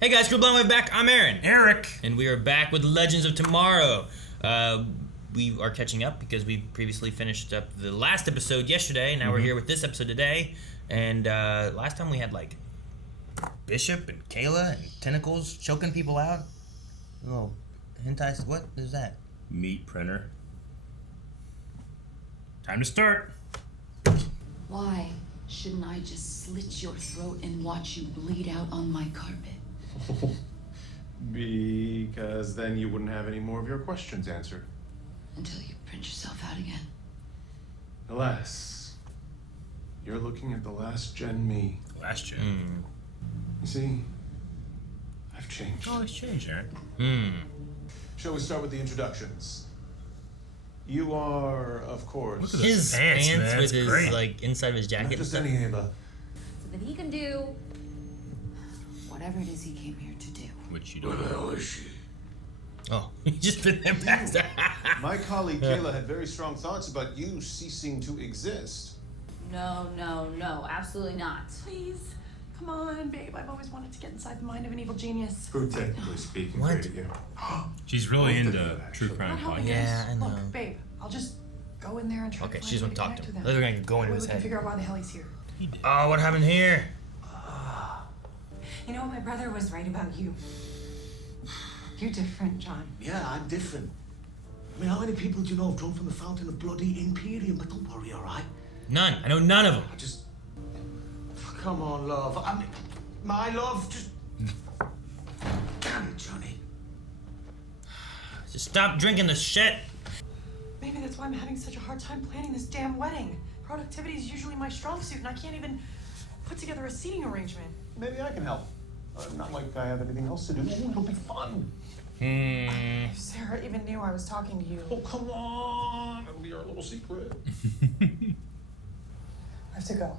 Hey guys, Crew Blind Wave back. I'm Aaron. Eric. And we are back with Legends of Tomorrow. We are catching up because we previously finished up the last episode yesterday. Now we're here with this episode today. And last time we had like Bishop and Kayla and Tentacles choking people out. Oh, hentai. What is that? Meat printer. Time to start. Why shouldn't I just slit your throat and watch you bleed out on my carpet? Because then you wouldn't have any more of your questions answered. Until you print yourself out again. Alas, you're looking at the last gen me. Last gen. You see, I've changed. Oh, it's changed, Aaron. Shall we start with the introductions? You are, of course, Look at His pants, pants man. with It's his great. like inside of his not jacket. just any Ava. So that he can do whatever it is he came here to do. Which you Where don't the know. hell is she? Oh, he just put them past that. My colleague Kayla had very strong thoughts about you ceasing to exist. No, absolutely not. Please, come on, babe. I've always wanted to get inside the mind of an evil genius. Who technically speaking, What? created you? She's really Both of into you, true actually. crime Not helping podcasts. Yeah, us. I know. Look, babe, I'll just go in there and try Okay, to she just find want a way to talk to connect him. with They're gonna go into That way his we can head. figure out why the hell he's here. Oh, what happened here? You know, my brother was right about you. You're different, John. Yeah, I'm different. I mean, how many people do you know have drunk from the fountain of bloody Imperium? But don't worry, all right? None. I know none of them. I just... Come on, love. I mean, my love, just... Damn it, Johnny. Just stop drinking the shit. Maybe that's why I'm having such a hard time planning this damn wedding. Productivity is usually my strong suit, and I can't even put together a seating arrangement. Maybe I can help. Not like I have anything else to do. Ooh, it'll be fun. If Sarah even knew I was talking to you. Oh, come on. It'll be our little secret. I have to go.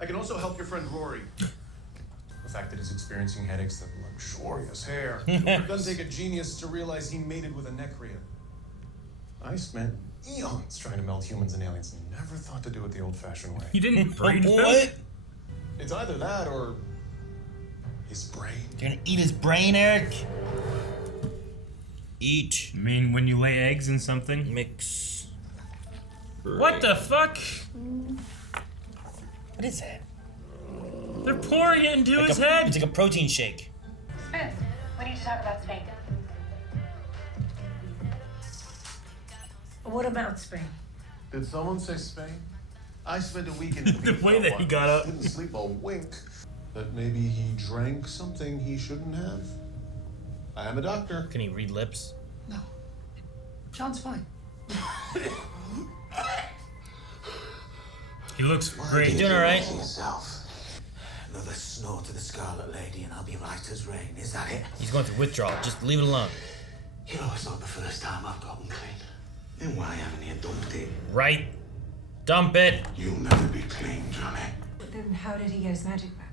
I can also help your friend Rory. The fact that he's experiencing headaches, that luxurious hair. It doesn't take a genius to realize he mated with a Necrean. I spent eons trying to meld humans and aliens and never thought to do it the old-fashioned way. You didn't breed him? What? It's either that or his brain. You're gonna eat his brain, Eric? Eat. I mean, when you lay eggs in something. Mix. What the fuck? What is that? They're pouring it into his It's head. like a protein shake. Spence, we need to talk about Spain. What about Spain? Did someone say Spain? I spent a week in the The way that he got up. Didn't sleep a wink. But maybe he drank something he shouldn't have. I am a doctor. Can he read lips? No. John's fine. He looks You great. doing alright? To yourself. Another snort to the Scarlet Lady and I'll be right as rain. Is that it? He's going through withdrawal. Just leave it alone. You know, it's not the first time I've gotten clean. Then why haven't you dumped it? Right? Dump it. You'll never be clean, Johnny. Then how did he get his magic back?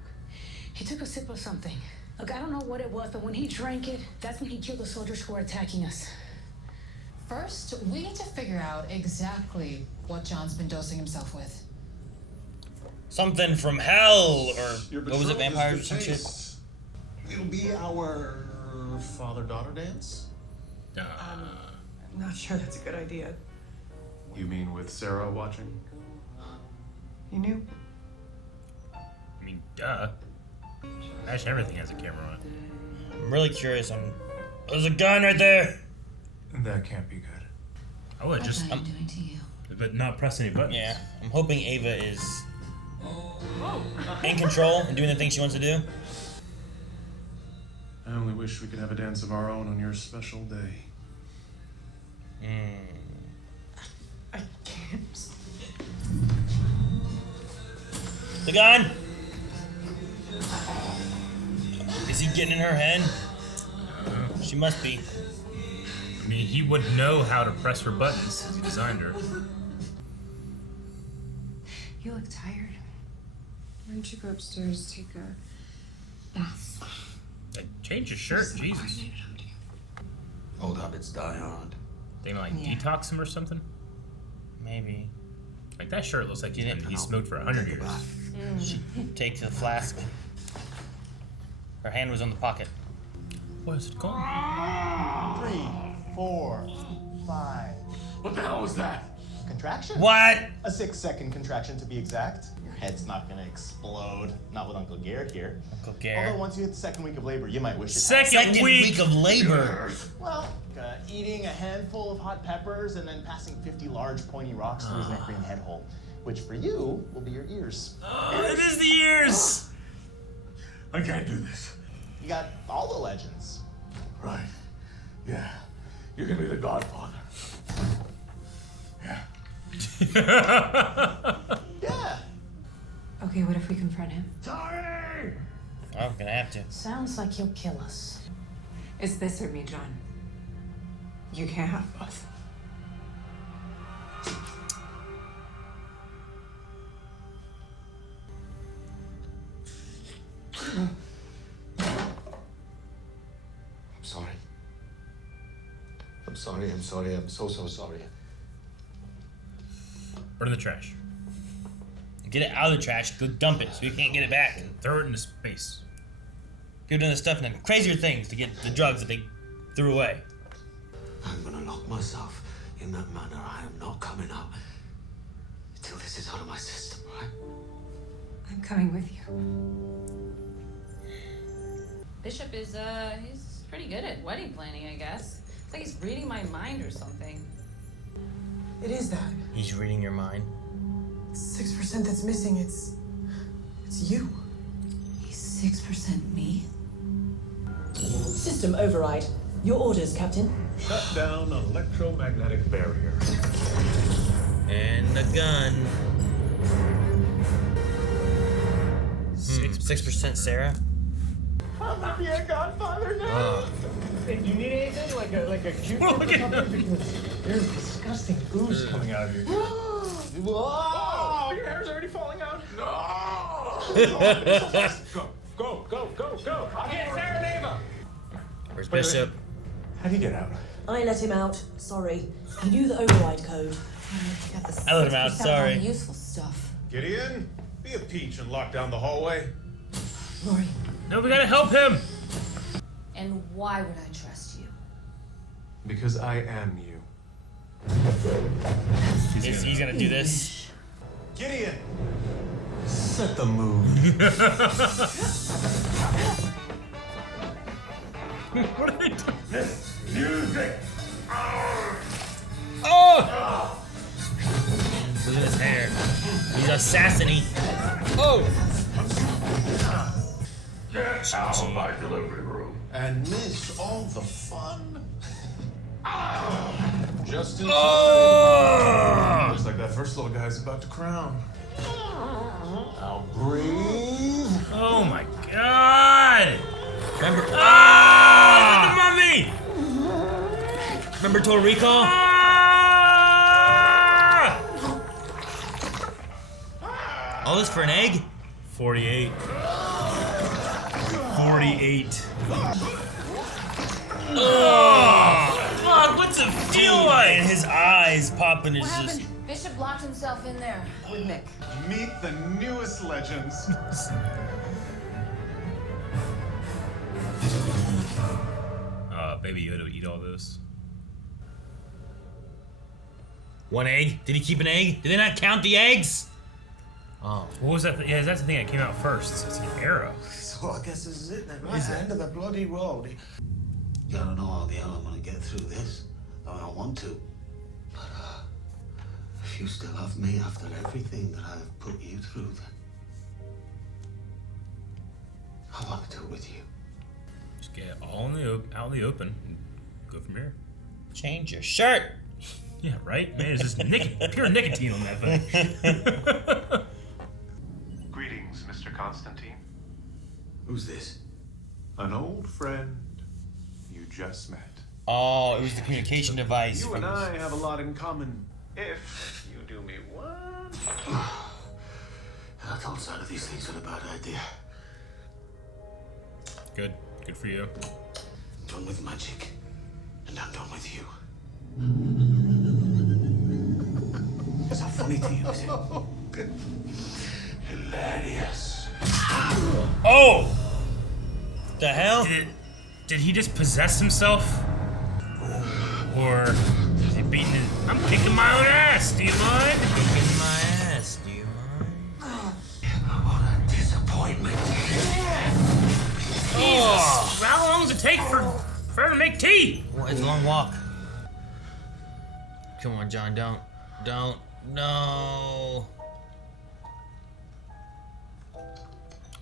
He took a sip of something. Look, I don't know what it was, but when he drank it, that's when he killed the soldiers who were attacking us. First, we need to figure out exactly what John's been dosing himself with. Something from hell, or Your what was it, betrothed is vampires or the some shit? taste. It'll be our father-daughter dance? I'm not sure that's a good idea. You mean with Sarah watching? You knew? I mean, duh. Imagine everything has a camera on it. I'm really curious on... There's a gun right there! That can't be good. I would just, What I'm doing to you. but not press any buttons. Yeah, I'm hoping Ava is in control and doing the things she wants to do. I only wish we could have a dance of our own on your special day. I can't. The gun! Is he getting in her head? She must be. I mean, he would know how to press her buttons since he designed her. You look tired. Why don't you go upstairs, take a bath? Change your shirt, Jesus. Old habits die hard. They like Yeah. detox him or something? Maybe. Like that shirt looks like You didn't he smoked for 100 Take a years. bath. Take the flask. Her hand was on the pocket. What is it called? 3, 4, 5. What the hell was that? Contraction? What? A 6-second contraction to be exact. Your head's not gonna explode. Not with Uncle Garrett here. Uncle Garrett. Although once you hit the second week of labor, you might wish it. Second week of labor. Well, eating a handful of hot peppers and then passing 50 large pointy rocks through his neck-ring head hole, which for you will be your ears. It is the ears. I can't do this. You got all the legends. Right. Yeah. You're gonna be the Godfather. Yeah. Yeah. Okay, what if we confront him? Sorry! I'm gonna have to. Sounds like he'll kill us. It's this or me, John. You can't have both. I'm sorry. I'm sorry, I'm sorry, I'm so sorry. Burn the trash. Get it out of the trash. Go dump it so you can't get it back. Throw it into space. Go doing this stuff and then crazier things to get the drugs that they threw away. I'm gonna lock myself in that manner. I am not coming out until this is out of my system, right? I'm coming with you. Bishop is, he's pretty good at wedding planning, I guess. It's like he's reading my mind or something. It is that. He's reading your mind. 6% that's missing. It's you. He's 6% me? System override. Your orders, Captain. Shut down an electromagnetic barrier. And the gun. 6% Sarah. I'll not be a godfather now. Hey, do you need anything? Like a cute or something? Because there's disgusting ooze coming out of your ear. Whoa! Your hair's already falling out? No! Go! I'll get Sarah Neva! Where's Bishop? How'd he get out? I let him out. Sorry. He knew the override code. I let him out, sorry. Useful stuff. Gideon, be a peach and lock down the hallway. Lori. No, we gotta help him. And why would I trust you? Because I am you. He's gonna do this. Gideon, set the mood. What are they doing? Music. Oh! Look at his hair. He's assassin-y. Oh! Get out of my delivery room. And miss all the fun. Just in time. Oh! Looks like that first little guy's about to crown. I'll breathe. Oh my god! Remember? Ah! The mummy! Remember Total Recall? Ah! All this for an egg? 48. 48. Oh! Fuck, what's it feel Dude, like? and his eyes popping is What just. happened? Bishop locked himself in there with Mick. Meet the newest legends. Baby Yoda would eat all this. One egg? Did he keep an egg? Did they not count the eggs? Oh. What was that? Yeah, that's the thing that came out first. It's an arrow. So I guess this is it then, right? End of the bloody road. I don't know how the hell I'm gonna get through this. I don't want to. But if you still have me after everything that I've put you through, then I want to do it with you. Just get it all out in the open and go from here. Change your shirt. Yeah, right? Man, it's just pure nicotine on that thing. Greetings, Mr. Constantine. Who's this? An old friend you just met. Oh, it was the communication device. You and I have a lot in common. If you do me one. I thought some of these things were a bad idea. Good for you. I'm done with magic, and I'm done with you. Is that funny to you, is it? Hilarious. Oh! The hell? Did he just possess himself? Or is he beating his... I'm kicking my own ass, do you mind? Kicking my ass, do you mind? What a disappointment. Jesus, how long does it take for her to make tea? Well, it's a long walk. Come on, John, don't. No.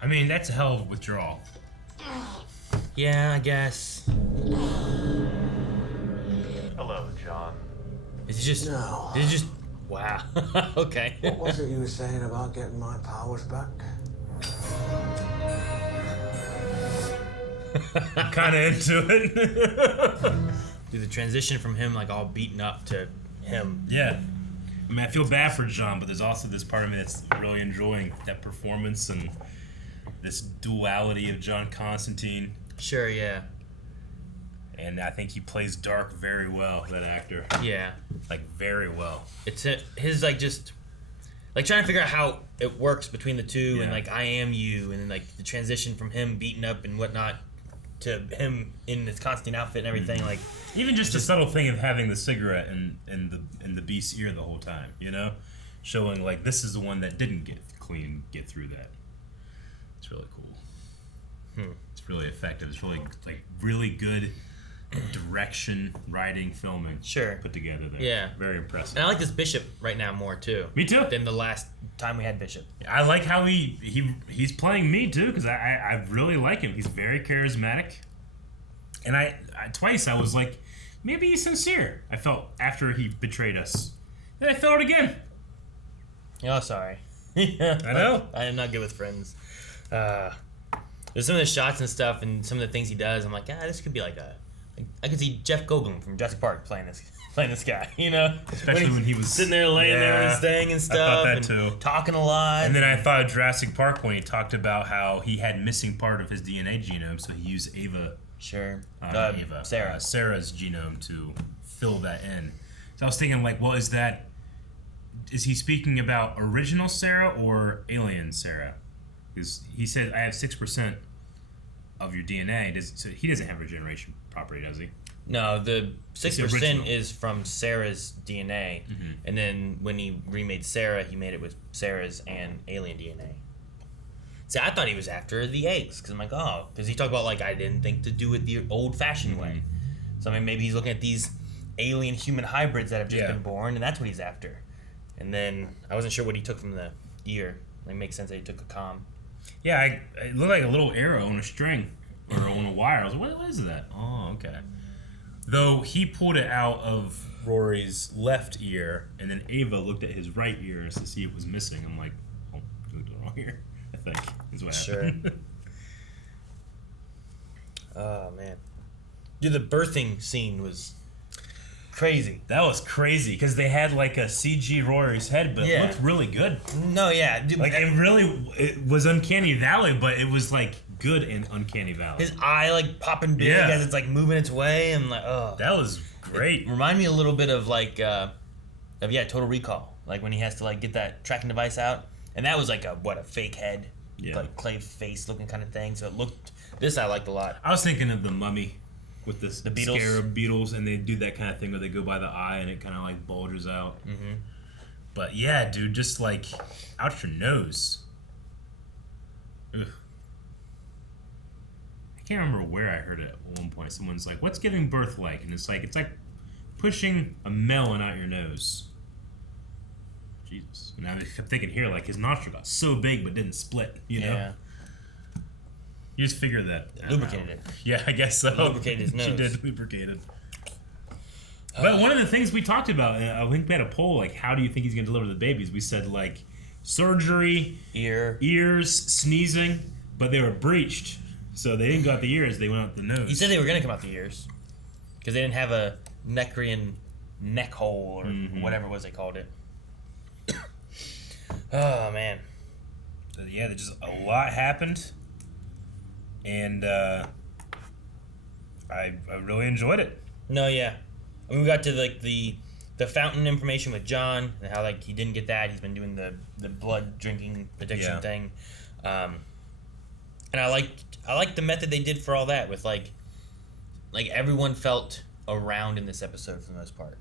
I mean, that's a hell of a withdrawal. Yeah, I guess. Hello, John. Is it just... No. Is it just... Wow. Okay. What was it you were saying about getting my powers back? I'm kind of into it. Dude, the transition from him, like, all beaten up to him. Yeah. I mean, I feel bad for John, but there's also this part of me that's really enjoying that performance and this duality of John Constantine. Sure, yeah. And I think he plays Dark very well, that actor. Yeah. Like, very well. It's his, like, just... Like, trying to figure out how it works between the two, and, like, I am you, and then, like, the transition from him beaten up and whatnot to him in his Constantine outfit and everything, like... Even just the subtle thing of having the cigarette in the beast's ear the whole time, you know? Showing, like, this is the one that didn't get clean, get through that. It's really cool. It's really effective. It's really, like, really good direction, writing, filming. Sure. Put together there. Yeah. Very impressive. And I like this Bishop right now more, too. Me too. Than the last time we had Bishop. I like how he's playing me, too, because I really like him. He's very charismatic. And I twice I was like, maybe he's sincere. I felt after he betrayed us. Then I felt it again. Oh, sorry. Yeah, I know. I am not good with friends. There's some of the shots and stuff and some of the things he does. I'm like, this could be like a... I could see Jeff Goldblum from Jurassic Park playing this guy, you know? Especially when he was... Sitting there laying there and staying and stuff. I thought that and too. Talking a lot. And then I thought of Jurassic Park when he talked about how he had missing part of his DNA genome, so he used Sarah's genome to fill that in. So I was thinking, like, well, is he speaking about original Sarah or alien Sarah? Because he said, I have 6% of your DNA. So he doesn't have regeneration property, does he? No, the 6% is from Sarah's DNA. Mm-hmm. And then when he remade Sarah, he made it with Sarah's and alien DNA. See, I thought he was after the eggs, because I'm like, because he talked about, like, I didn't think to do it the old-fashioned way. So, I mean, maybe he's looking at these alien-human hybrids that have just been born, and that's what he's after. And then I wasn't sure what he took from the ear. It makes sense that he took a comm. Yeah, it looked like a little arrow on a string, or on a wire. I was like, what is that? Oh, okay. Though he pulled it out of Rory's left ear, and then Ava looked at his right ear to see it was missing. I'm like, oh, you looked at the wrong ear. I think is what happened. Oh, man. Dude, the birthing scene was crazy. That was crazy, because they had, like, a CG Rory's head, but it looked really good. No, yeah. Dude, like, it was Uncanny Valley, but it was, like, good in Uncanny Valley. His eye, like, popping big as it's, like, moving its way, and, like, that was great. It reminded me a little bit of, like, Total Recall. Like, when he has to, like, get that tracking device out. And that was, like, a fake head. Yeah. Like, clay face looking kind of thing. So it looked... This I liked a lot. I was thinking of The Mummy with the beetles? scarab beetles, and they do that kind of thing where they go by the eye and it kind of, like, bulges out. Mm-hmm. But, yeah, dude, just, like, out your nose. Ugh. I can't remember where I heard it at one point. Someone's like, what's giving birth like? And it's like pushing a melon out your nose. Jesus. And I kept thinking here, like, his nostril got so big but didn't split, you know? Yeah. You just figure that. Lubricated it. Yeah, I guess so. Lubricated his nose. She did lubricate it. But one of the things we talked about, I think we had a poll, like, how do you think he's going to deliver the babies? We said, like, surgery, ears, sneezing, but they were breached. So they didn't go out the ears, they went out the nose. He said they were going to come out the ears. Because they didn't have a Necrian neck hole or whatever it was they called it. Oh, man. Yeah, just a lot happened. And I really enjoyed it. No, yeah. I mean, we got to, like, the fountain information with John, and how, like, he didn't get that. He's been doing the blood drinking addiction thing. And And I liked the method they did for all that with like everyone felt around in this episode for the most part.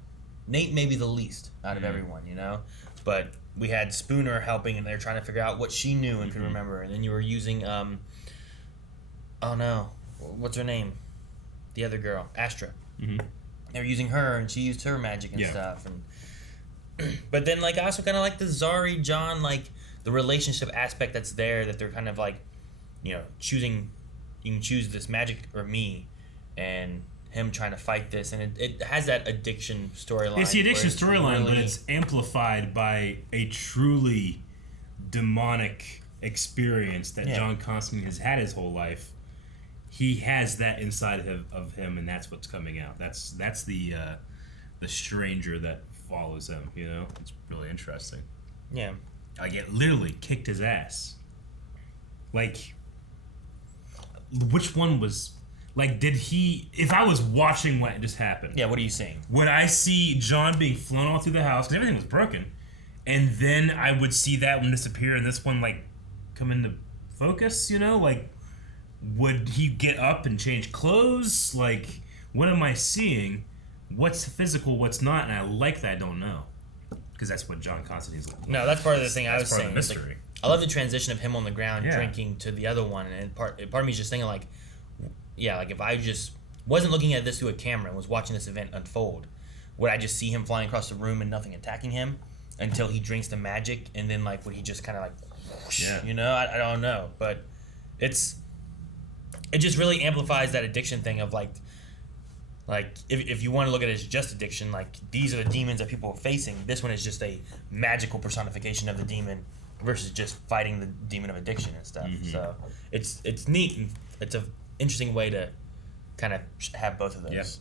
Nate maybe the least out of everyone, you know? But we had Spooner helping, and they're trying to figure out what she knew and could remember. And then you were using, oh no, what's her name? The other girl, Astra. They were using her, and she used her magic and stuff. And but then, like, I also kind of like the Zari, John, like, the relationship aspect that's there, that they're kind of like, you know, choosing, you can choose this magic or me, and him trying to fight this, and it has that addiction storyline. It's the addiction storyline, really, but it's amplified by a truly demonic experience that John Constantine has had his whole life. He has that inside of him, and that's what's coming out. That's the stranger that follows him. You know, it's really interesting. Yeah, like it literally kicked his ass. Like, which one was? Like, did he... If I was watching what just happened... Yeah, what are you saying? Would I see John being flown all through the house, because everything was broken, and then I would see that one disappear and this one, like, come into focus, you know? Like, would he get up and change clothes? Like, what am I seeing? What's physical, what's not? And I like that I don't know. Because that's what John Constantine's like. No, that's part of the thing I was saying. That's part of the mystery. Like, I love the transition of him on the ground drinking to the other one, and part of me is just thinking, like... Yeah, like if I just wasn't looking at this through a camera and was watching this event unfold, would I just see him flying across the room and nothing attacking him until he drinks the magic, and then like would he just kind of like, whoosh, you know? I don't know, but it just really amplifies that addiction thing of like if you want to look at it as just addiction, like these are the demons that people are facing. This one is just a magical personification of the demon versus just fighting the demon of addiction and stuff. So it's neat, and it's a interesting way to kind of have both of those.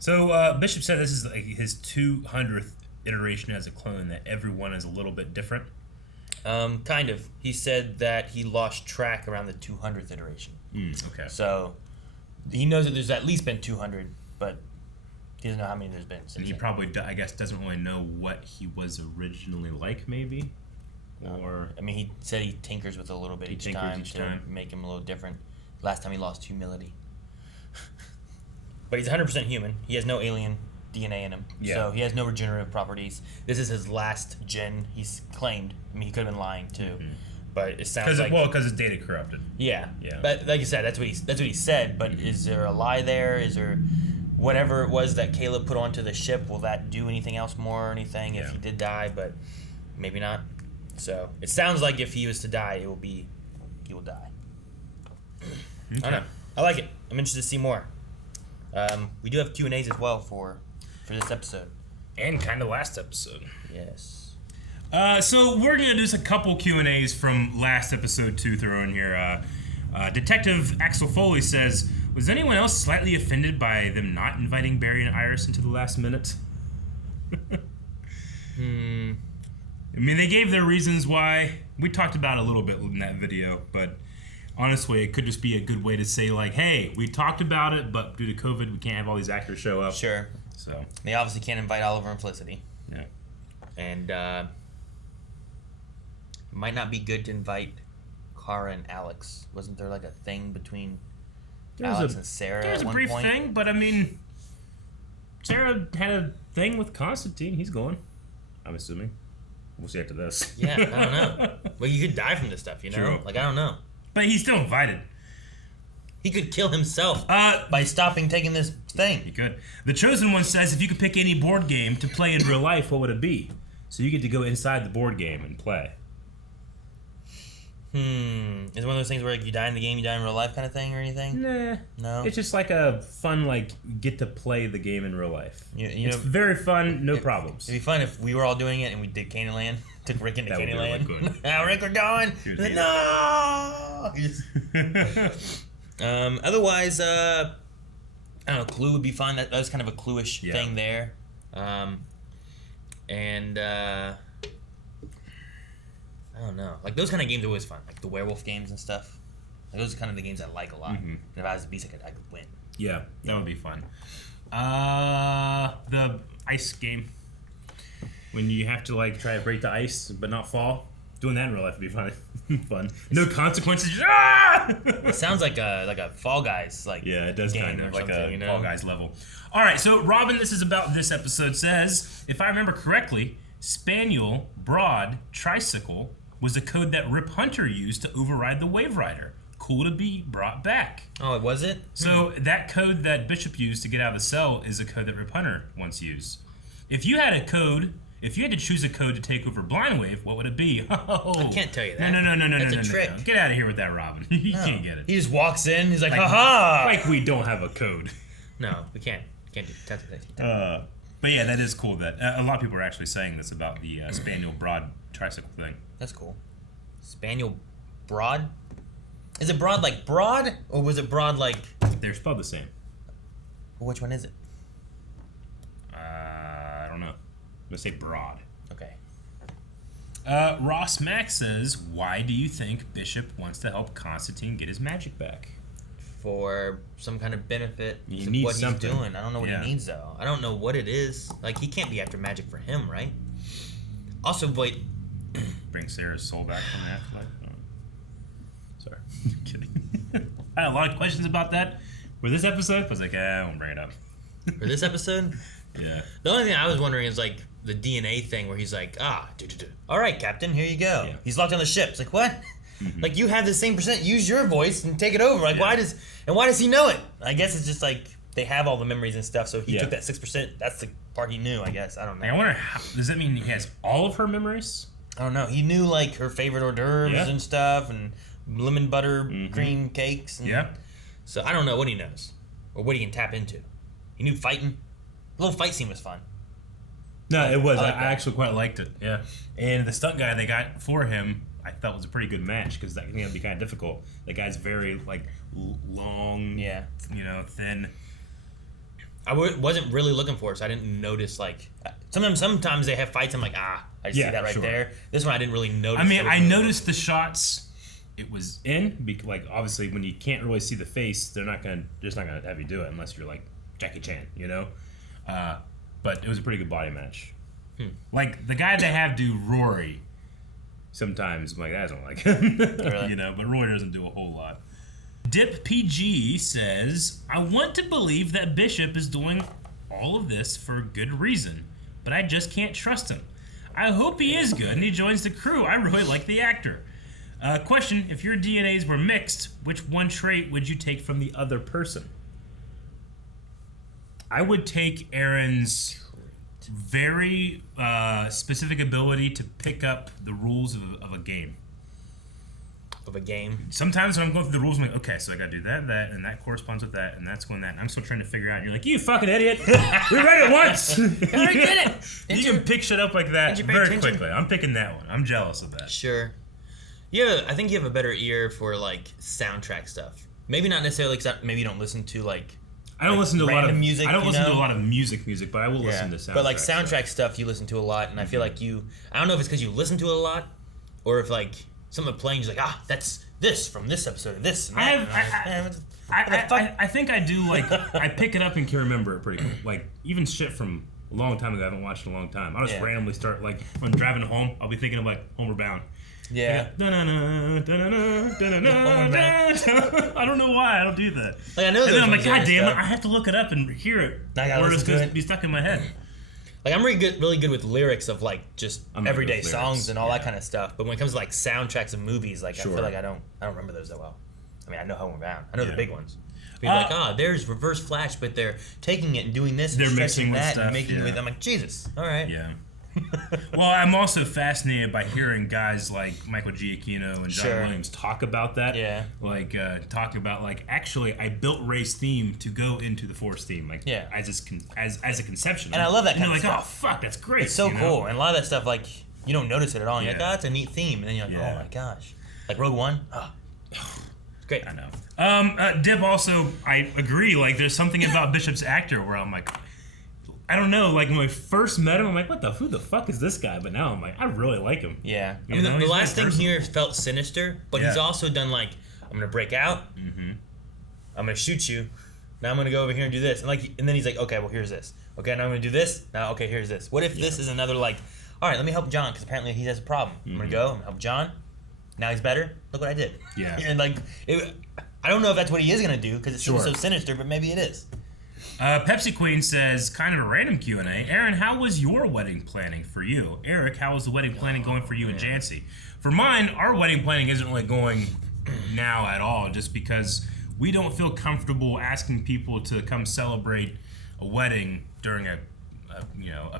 So Bishop said this is like his 200th iteration as a clone, that everyone is a little bit different. Kind of. He said that he lost track around the 200th iteration. Okay. So he knows that there's at least been 200, but he doesn't know how many there's been. And he probably, I guess, doesn't really know what he was originally like, maybe? Or I mean, he said he tinkers with it a little bit each time to make him a little different. Last time he lost humility. But he's 100% human. He has no alien DNA in him. So he has no regenerative properties. This is his last gen, he's claimed. I mean, he could have been lying, too. But it sounds like... because his data corrupted. Yeah. But like you said, that's what he said. But is there a lie there? Is there... Whatever it was that Caleb put onto the ship, will that do anything else more or anything if he did die? But maybe not. So it sounds like if he was to die, he will die. I don't know. I like it. I'm interested to see more. We do have Q&As as well for this episode. And kind of last episode. Yes. So we're going to do just a couple Q&As from last episode to throw in here. Detective Axel Foley says... Was anyone else slightly offended by them not inviting Barry and Iris into the last minute? I mean, they gave their reasons why. We talked about it a little bit in that video, but honestly, it could just be a good way to say, like, hey, we talked about it, but due to COVID, we can't have all these actors show up. Sure. So they obviously can't invite Oliver and Felicity. Yeah. And it might not be good to invite Kara and Alex. Wasn't there like a thing between... Alex and Sarah There's at one a brief point. thing, but I mean, Sarah had a thing with Constantine. He's going. I'm assuming. We'll see after this. Yeah, I don't know. Well, you could die from this stuff, you know? True. Like, I don't know. But he's still invited. He could kill himself by stopping taking this thing. He could. The Chosen One says if you could pick any board game to play in real life, what would it be? So you get to go inside the board game and play. Is it one of those things where like, you die in the game, you die in real life kind of thing or anything? Nah. No? It's just like a fun, like, get to play the game in real life. It's very fun, no problems. It'd be fun if we were all doing it and we did Candyland. Took Rick into Candyland. Really Rick, we're going! No! Otherwise, I don't know, Clue would be fun. That was kind of a Clue-ish thing there. I don't know. Like, those kind of games are always fun. Like, the werewolf games and stuff. Like, those are kind of the games I like a lot. And if I was a beast, I could win. Yeah, that would be fun. The ice game. When you have to like try to break the ice but not fall. Doing that in real life would be fun. Fun. No consequences. It sounds like a Fall Guys yeah, it does kind of like a you know? Fall Guys level. All right, so Robin, this is about this episode says, if I remember correctly, Spaniel, Broad, Tricycle was a code that Rip Hunter used to override the Wave Rider. Cool to be brought back. Oh, was it? So that code that Bishop used to get out of the cell is a code that Rip Hunter once used. If you had to choose a code to take over Blind Wave, what would it be? Oh, I can't tell you that. No. That's a trick. Get out of here with that, Robin. You can't get it. He just walks in. He's like, ha-ha. Like we don't have a code. No, we can't. Can't do that. But yeah, that is cool that a lot of people are actually saying this about the Spaniel Broad tricycle thing. That's cool. Spaniel Broad? Is it Broad like Broad? Or was it Broad like... They're spelled the same. Well, which one is it? I don't know. Let's say Broad. Okay. Ross Mack says, why do you think Bishop wants to help Constantine get his magic back? For some kind of benefit He to needs what something. he's doing. I don't know what Yeah. he needs, though. I don't know what it is. Like, he can't be after magic for him, right? Also, wait... Bring Sarah's soul back from the afterlife? Oh. Sorry. Kidding. I had a lot of questions about that for this episode. I was like, I won't bring it up. For this episode? Yeah. The only thing I was wondering is, like, the DNA thing where he's like, all right, Captain, here you go. Yeah. He's locked on the ship. It's like, what? Mm-hmm. Like, you have the same percent. Use your voice and take it over. Like, why does he know it? I guess it's just like they have all the memories and stuff, so he took that 6%. That's the part he knew, I guess. I don't know. Like, I wonder, does that mean he has all of her memories? I don't know. He knew, like, her favorite hors d'oeuvres Yeah. and stuff and lemon butter cream cakes. And, Yeah. So I don't know what he knows or what he can tap into. He knew fighting. The little fight scene was fun. No, it was. I I, like that. actually quite liked it. Yeah. And the stunt guy they got for him, I thought was a pretty good match because that can be kind of difficult. The guy's very like long, thin. I wasn't really looking for it, so I didn't notice. Like sometimes they have fights. I'm like, I see that right there. This one I didn't really notice. I mean, I noticed the shots it was in. Like obviously, when you can't really see the face, they're just not gonna have you do it unless you're like Jackie Chan, you know. But it was a pretty good body match. Like the guy they have do Rory. Sometimes I'm like, I don't like him, Really? But Rory doesn't do a whole lot. Dip PG says, I want to believe that Bishop is doing all of this for a good reason, but I just can't trust him. I hope he is good and he joins the crew. I really like the actor. Question, if your DNAs were mixed, which one trait would you take from the other person? I would take Aaron's very specific ability to pick up the rules of a game. Of a game? Sometimes when I'm going through the rules, I'm like, okay, so I gotta do that, and that corresponds with that, and that's when that. And I'm still trying to figure out, and you're like, you fucking idiot! We read it once! I already did it! You can pick shit up like that Did you pay very attention? quickly. I'm picking that one. I'm jealous of that. Sure. Yeah, I think you have a better ear for like soundtrack stuff. Maybe not necessarily. Maybe you don't listen to like. I don't listen to a lot of music. I don't listen to a lot of music, but I will listen to soundtrack. But like soundtrack stuff, you listen to a lot, and I feel like you. I don't know if it's because you listen to it a lot, or if like something playing, you're like, that's this from this episode of this. And that. I think I do like I pick it up and can remember it pretty cool. Like even shit from a long time ago I haven't watched in a long time. I'll just randomly start like when I'm driving home, I'll be thinking of like Homeward Bound. Yeah. I don't know why I don't do that. Like, I know and then I'm like, those God ones damn it, stuff. I have to look it up and hear it. Or it's going to be stuck in my head. Like I'm really good with lyrics of like just everyday with lyrics, songs and all that kind of stuff. But when it comes to like soundtracks of movies, like Sure. I feel like I don't remember those that well. I mean, I know Homeward Bound. I know the Yeah. big ones. But you're like, there's Reverse Flash, but they're taking it and doing this and They're stretching mixing with that stuff, and making yeah. with. I'm like, Jesus, all right. Yeah. Well, I'm also fascinated by hearing guys like Michael Giacchino and John Sure. Williams talk about that. Yeah. Like, talk about, like, actually, I built Ray's theme to go into the Force theme. Like, Yeah. as a conception. And I love that kind you're of like, stuff. oh, fuck, that's great. It's so you know? cool. And a lot of that stuff, like, you don't notice it at all. And you're Yeah. like, it's a neat theme. And then you're like, Yeah. oh my gosh. Like Rogue One. Oh. It's great. I know. Dib also, I agree, like, there's something about Bishop's actor where I'm like, I don't know, like, when I first met him, I'm like, who the fuck is this guy? But now I'm like, I really like him. Yeah. You I mean, know, the he's last very thing personable. here felt sinister, but he's Yeah. also done like, I'm going to break out. Mm-hmm. I'm going to shoot you. Now I'm gonna go over here and do this. And then he's like, okay, well here's this. Okay, now I'm gonna do this. Now okay, here's this. What if this is another like, all right, let me help John because apparently he has a problem. I'm gonna go and help John. Now he's better. Look what I did. Yeah. And like, I don't know if that's what he is gonna do because it's so sinister, but maybe it is. Pepsi Queen says, kind of a random Q&A. Aaron, how was your wedding planning for you? Eric, how was the wedding planning going for you and Jancy? For mine, our wedding planning isn't really going now at all, just because we don't feel comfortable asking people to come celebrate a wedding during a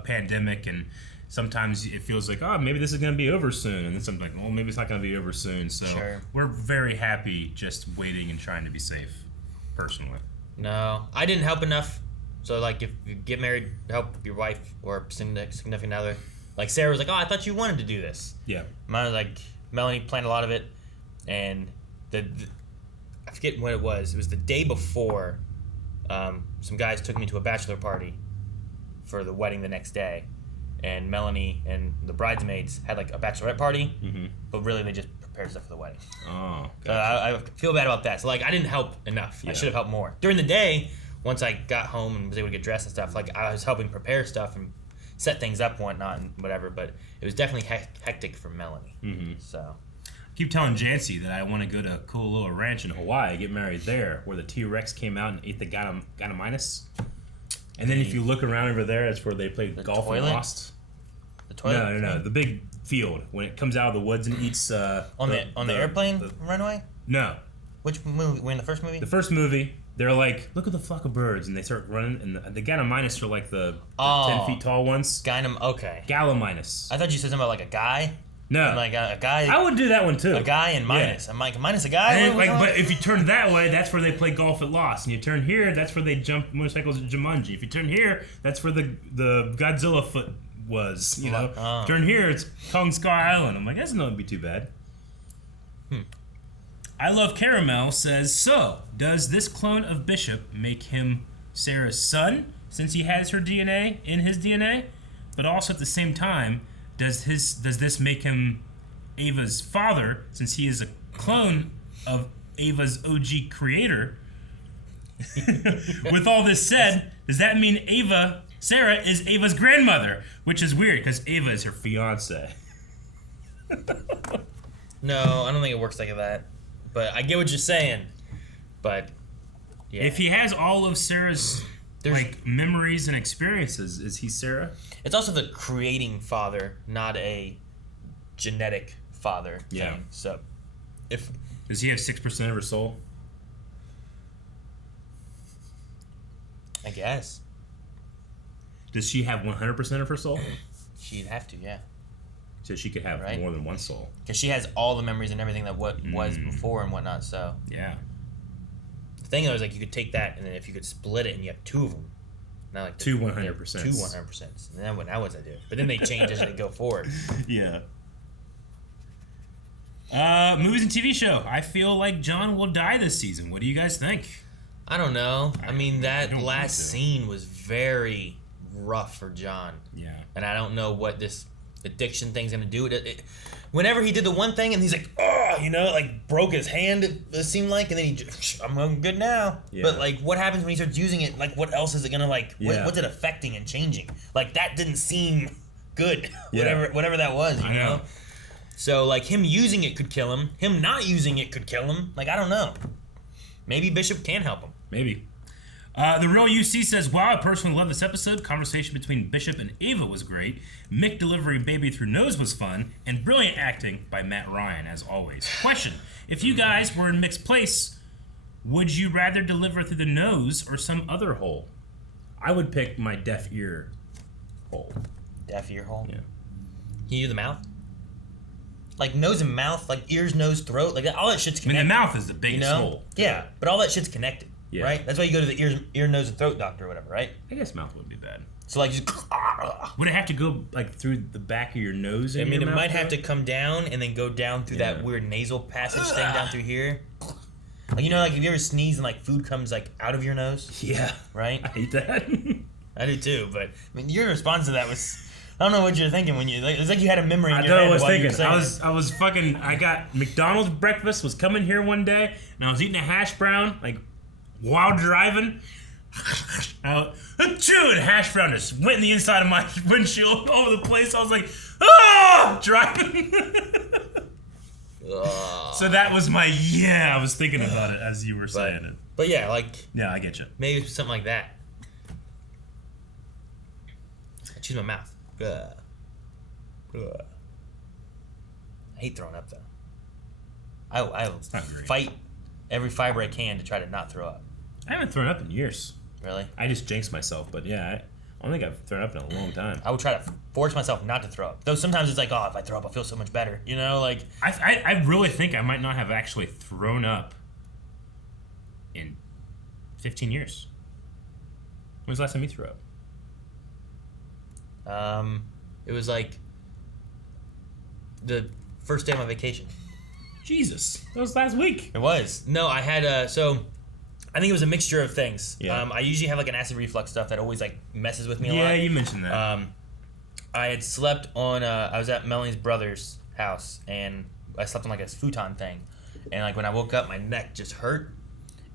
pandemic, and sometimes it feels like, oh, maybe this is going to be over soon, and then something like, well, maybe it's not going to be over soon. So we're very happy just waiting and trying to be safe, personally. No, I didn't help enough. So like, if you get married, help your wife or significant other. Like Sarah was like, oh, I thought you wanted to do this. Yeah. Mine was like, Melanie planned a lot of it, and I forget what it was. It was the day before. Some guys took me to a bachelor party for the wedding the next day, and Melanie and the bridesmaids had like a bachelorette party, but really they just prepared stuff for the wedding. Oh, gotcha. So I feel bad about that. So like, I didn't help enough. I should have helped more during the day. Once I got home and was able to get dressed and stuff, like I was helping prepare stuff and set things up and whatnot and whatever. But it was definitely hectic for Melanie. So. Keep telling Jancy that I want to go to Kulaloa Ranch in Hawaii, get married there, where the T-Rex came out and ate the Ganominus. And then if you look around over there, that's where they played golf and lost. The toilet? No. The big field when it comes out of the woods and eats. On the airplane runway? No. Which movie? We're in the first movie? The first movie. They're like, look at the flock of birds, and they start running. And the Ganominus are like the 10 feet tall ones. Okay. Gallimimus. I thought you said something about like a guy. No. I'm like a guy. I would do that one too. A guy and minus. Yeah. I'm like, minus a guy? And but if you turn that way, that's where they play golf at Lost. And you turn here, that's where they jump motorcycles at Jumanji. If you turn here, that's where the Godzilla foot was. You know? Turn here, it's Kong Skull Island. I'm like, that's not going to be too bad. I Love Caramel says, so, does this clone of Bishop make him Sarah's son, since he has her DNA in his DNA? But also at the same time, does this make him Ava's father, since he is a clone of Ava's OG creator? With all this said, does that mean Sarah is Ava's grandmother? Which is weird, because Ava is her fiance. No, I don't think it works like that. But I get what you're saying. But, yeah. If he has all of Sarah's memories and experiences, is he Sarah? It's also the creating father, not a genetic father thing. So, does he have 6% of her soul? I guess. Does she have 100% of her soul? She'd have to, yeah. So she could have more than one soul. Because she has all the memories and everything that was before and whatnot, so. Yeah. The thing though is like you could take that and then if you could split it and you have two of them. Not like two 100%. Two 100%. And then now what's that do? But then they change as they go forward. Yeah. Movies and TV show. I feel like John will die this season. What do you guys think? I don't know. I mean, that last scene was very rough for John. Yeah. And I don't know what this addiction thing's gonna do. Whenever he did the one thing and he's like, oh, like broke his hand, it seemed like, and then I'm good now. Yeah. But like, what happens when he starts using it? Like, what else is it gonna like? What's it affecting and changing? Like, that didn't seem good. Yeah. whatever that was, you know? So like, him using it could kill him. Him not using it could kill him. Like, I don't know. Maybe Bishop can help him. Maybe. The Real UC says, wow, I personally love this episode. Conversation between Bishop and Ava was great. Mick delivering baby through nose was fun. And brilliant acting by Matt Ryan, as always. Question. If you guys were in Mick's place, would you rather deliver through the nose or some other hole? I would pick my deaf ear hole. Deaf ear hole? Yeah. Can you do the mouth? Like nose and mouth, like ears, nose, throat, like that, all that shit's connected. I mean, the mouth is the biggest hole. Yeah, but all that shit's connected. Yeah. Right? That's why you go to the ear, nose, and throat doctor or whatever, right? I guess mouth wouldn't be bad. So like just... Would it have to go like through the back of your nose and it might have to come down and then go down through that weird nasal passage thing down through here. Like, like have you ever sneezed and like food comes like out of your nose? Yeah. Right? I hate that. I do too, but I mean your response to that was... I don't know what you're thinking when you... It's like you had a memory in your head. I was thinking. I got McDonald's breakfast, was coming here one day, and I was eating a hash brown, like while driving. Dude, hash brown just went in the inside of my windshield all over the place. I was like, driving. So that was my I was thinking about it as you were saying it. But yeah, like... Yeah, I get you. Maybe something like that. I choose my mouth. Ugh. I hate throwing up, though. I will fight every fiber I can to try to not throw up. I haven't thrown up in years. Really? I just jinxed myself, but yeah, I don't think I've thrown up in a long time. I would try to force myself not to throw up. Though sometimes it's like, oh, if I throw up, I'll feel so much better. You know, like... I really think I might not have actually thrown up in 15 years. When's the last time you threw up? It was like the first day of my vacation. Jesus. That was last week. It was. No, I had, so... I think it was a mixture of things. Yeah. I usually have like an acid reflux stuff that always like messes with me a lot. Yeah, you mentioned that. I had slept on, I was at Melanie's brother's house, and I slept on like a futon thing. And like when I woke up, my neck just hurt.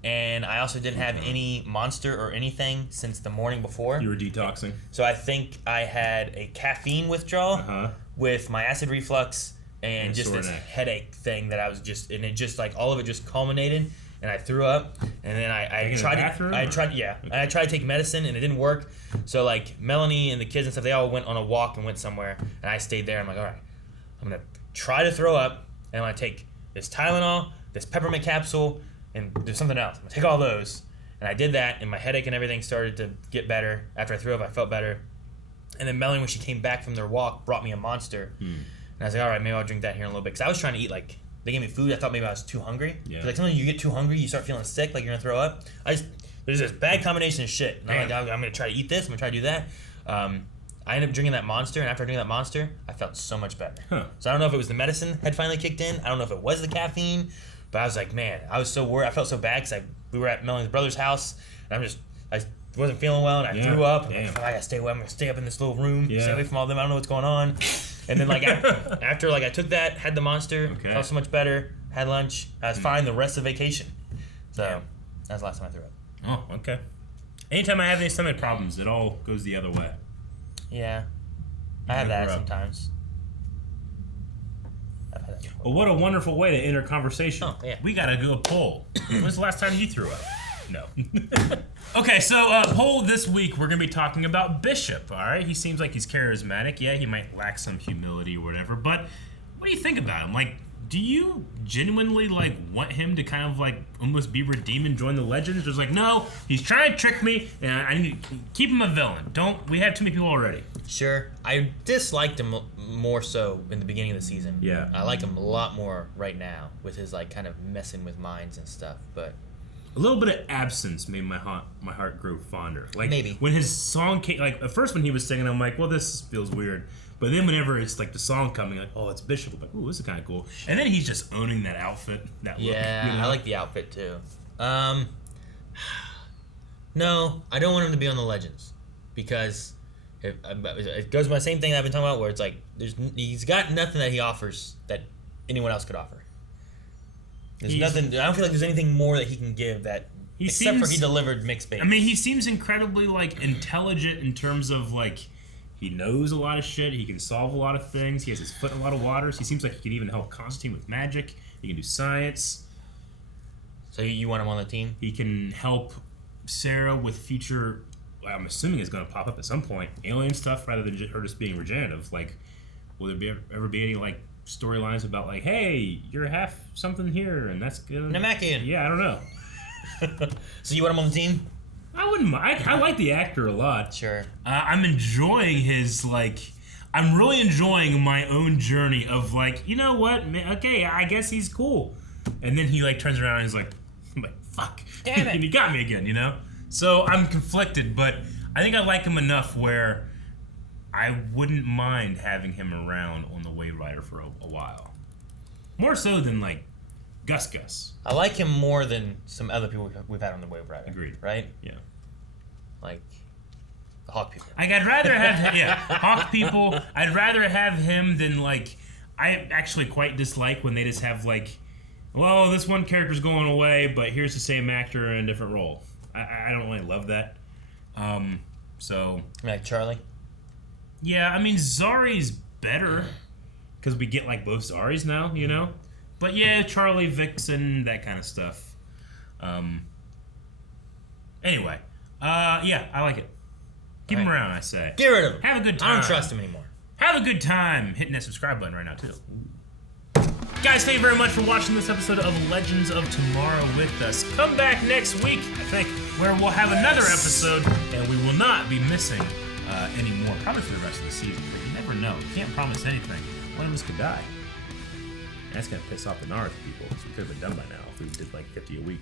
And I also didn't have any Monster or anything since the morning before. You were detoxing. So I think I had a caffeine withdrawal with my acid reflux and just this headache thing that I was just, and it just like all of it just culminated. And I threw up, and then I tried to take medicine, and it didn't work. So like Melanie and the kids and stuff, they all went on a walk and went somewhere, and I stayed there. I'm like, all right, I'm gonna try to throw up, and I'm gonna take this Tylenol, this peppermint capsule, and there's something else. I'm gonna take all those, and I did that, and my headache and everything started to get better. After I threw up, I felt better. And then Melanie, when she came back from their walk, brought me a Monster, and I was like, all right, maybe I'll drink that here in a little bit, because I was trying to eat like. They gave me food. I thought maybe I was too hungry. Yeah. Like sometimes you get too hungry, you start feeling sick, like you're gonna throw up. There's this bad combination of shit. And I'm like, I'm gonna try to eat this. I'm gonna try to do that. I ended up drinking that Monster, and after drinking that Monster, I felt so much better. So I don't know if it was the medicine had finally kicked in. I don't know if it was the caffeine, but I was like, man, I was so worried. I felt so bad because we were at Melanie's brother's house, and I wasn't feeling well, and I threw up. And I'm like, I gotta stay away. I'm gonna stay up in this little room, stay away from all them. I don't know what's going on. And then like after like I took that, had the Monster, felt so much better. Had lunch. I was fine the rest of vacation. So that was the last time I threw up. Oh, okay. Anytime I have any stomach problems, it all goes the other way. Yeah, I have that sometimes. Well, what a wonderful way to enter conversation. Oh, yeah. We gotta do a poll. When's the last time you threw up? No. Okay, so poll this week, we're gonna be talking about Bishop. All right, he seems like he's charismatic. Yeah, he might lack some humility or whatever, but what do you think about him? Like, do you genuinely like want him to kind of like almost be redeemed and join the Legends? Just like, no, he's trying to trick me, and I need to keep him a villain. We have too many people already. Sure, I disliked him more so in the beginning of the season. Yeah, I like him a lot more right now with his like kind of messing with minds and stuff. But a little bit of absence made my heart grow fonder. Like maybe when his song came, like at first when he was singing, I'm like, well, this feels weird. But then whenever it's like the song coming, like, oh, it's Bishop, I'm like, ooh, this is kind of cool. And then he's just owning that outfit, that look. Yeah, you know? I like the outfit too. No, I don't want him to be on the Legends because it goes by the same thing that I've been talking about, where it's like he's got nothing that he offers that anyone else could offer. There's nothing. I don't feel like there's anything more that he can give that. He delivered mixed bait. I mean, he seems incredibly like intelligent in terms of like. He knows a lot of shit. He can solve a lot of things. He has his foot in a lot of waters. He seems like he can even help Constantine with magic. He can do science. So you want him on the team? He can help Sarah with future, I'm assuming is going to pop up at some point, alien stuff rather than her just being regenerative. Like, will there ever be any like storylines about like, hey, you're half something here and that's good? Namekian. Yeah, I don't know. So you want him on the team? I wouldn't mind. I like the actor a lot. Sure. I'm enjoying his, like... I'm really enjoying my own journey of, like, you know what? Okay, I guess he's cool. And then he, like, turns around and he's like, fuck. Damn it. And he got me again, you know? So I'm conflicted, but I think I like him enough where I wouldn't mind having him around on the Wave Rider for a while. More so than, like, Gus. I like him more than some other people we've had on the Wave Rider. Agreed. Right? Yeah. Like the Hawk people. Like I'd rather have Hawk people. I'd rather have him than like I actually quite dislike when they just have like well, this one character's going away, but here's the same actor in a different role. I don't really love that. So Like Charlie? yeah, I mean Zari's better because we get like both Zaris now, you know. But yeah, Charlie, Vixen, that kind of stuff. Anyway, yeah, I like it. Keep him around, I say. Get rid of him. Have a good time. I don't trust him anymore. Have a good time hitting that subscribe button right now, too. Guys, thank you very much for watching this episode of Legends of Tomorrow with us. Come back next week, I think, where we'll have another episode, and we will not be missing any more, probably for the rest of the season. But you never know. You can't promise anything. One of us could die. And that's going to piss off the Naruto people, because we could have been done by now if we did like 50 a week.